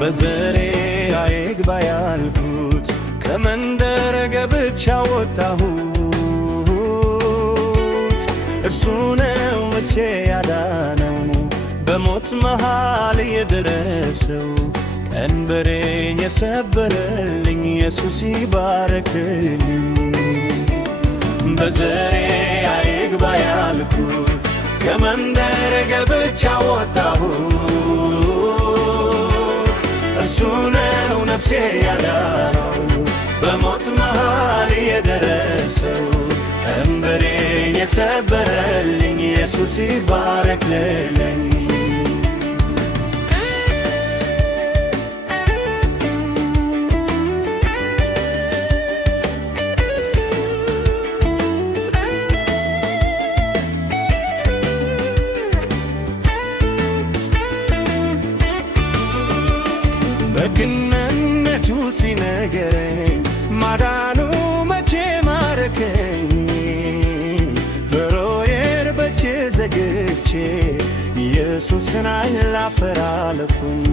በዘሬ አይግባ ያልኩት ከመንደር ገብቻ ወጣሁት። እርሱ ነው መቼ ያዳነው በሞት መሃል የደረሰው ቀንበሬን የሰበረልኝ ኢየሱስ ይባረክልኝ። በዘሬ አይግባ ያልኩት ከመንደር ገብቻ ወጣሁት። እርሱ ነው ነፍሴ ያዳነው በሞት መሃል የደረሰው ቀንበሬን የሰበረልኝ ኢየሱስ ይባረክልኝ። በግነቱ ሲነገረኝ ማዳኑ መቼ ማረከኝ። በሮዬን በእጄ ዘግቼ ኢየሱስን ላፈር አለፍኩኝ።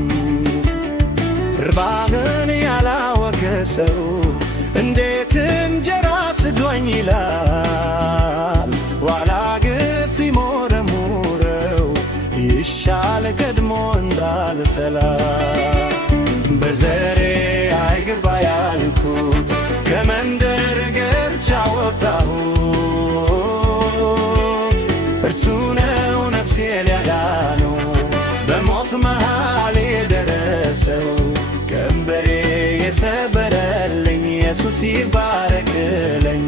ርባህን ያላወቀ ሰው እንዴት እንጀራ ስዶኝ ይላል። ዋላ ግን ሲሞረሙረው ይሻል ቀድሞ እንዳልጠላ። በዘሬ አይግባ ያልኩት ከመንደር ገብቻ ወጣሁት። እርሱ ነው ነፍሴ ያዳነው በሞት መሃል የደረሰው ቀንበሬ የሰበረልኝ ኢየሱስ ይባረክልኝ።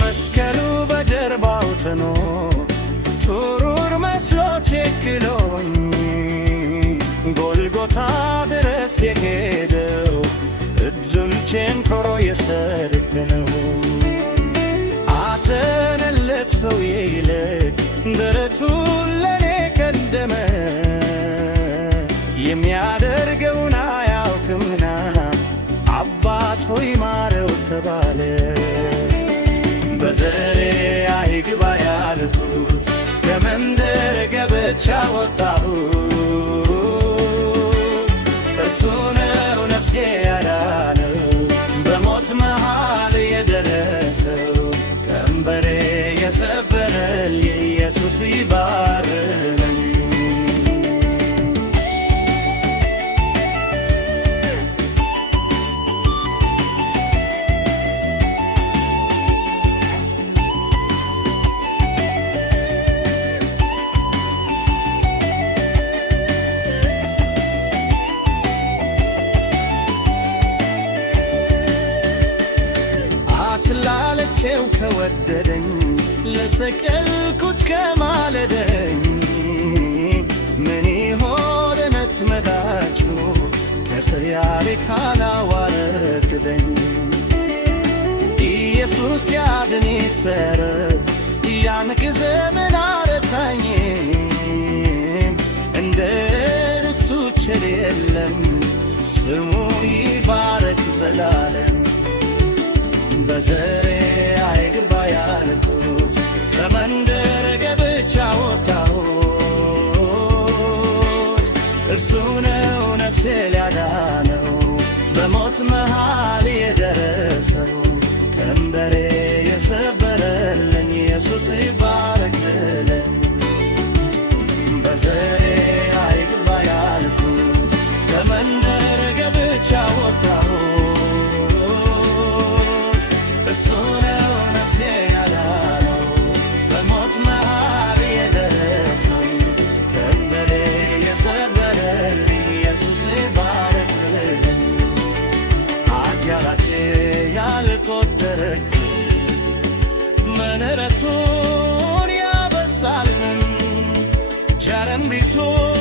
መስቀሉ በጀርባው ጭኖ ጥሩር መስሎ ቸክሎኝ ጎልጎታ ድረስ የሄደው እጁን ቸንክሮ የሰርክ ነው። አተነለት ሰውዬ ይልቅ ደረቱን ለኔ ቀደመ። የሚያደርገውን አያውቅምና አባት ሆይ ማረው ተባለ። በዘሬ አይግባ ያልኩት ከመንደር ገብቻ ወጣሁት። እርሱ ነው ነፍሴ ያዳነው በሞት መሃል የደረሰው ቀንበሬ የሰበረልኝ ኢየሱስ ይባርክልኝ። ላልቼው ከወደደኝ ለሰቀልኩት ከማለደኝ ምን ይሆን መትመዳችሁ ከሰያሪ ካላዋረድደኝ። ኢየሱስ ያድን ይሰር ያን ጊዜ ምን አረታኝ። እንደ እርሱ ቸር የለም ስሙ ይባረክ ዘላለም። በዘሬ አይግባ ያልኩት ከመንደር ገብቻ ወጣሁት። እርሱ ነው ነፍሴ ያዳነው በሞት መሃል የደረሰው ቀንበሬ የሰበረልኝ ኢየሱስ ይባረክልኝ። በዘሬ አይግባ ያልኩት ከመንደር ገብቻ ወጣሁት። እሱ ነው ነፍሴ ያዳነው በሞት መሃል የደረሰው ቀንበሬ የሰበረልኝ ኢየሱስ ይባረክልኝ። ኃጢአቴ ያልቆጠረክ ምሕረቱን ያበዛልን ቸርነቱን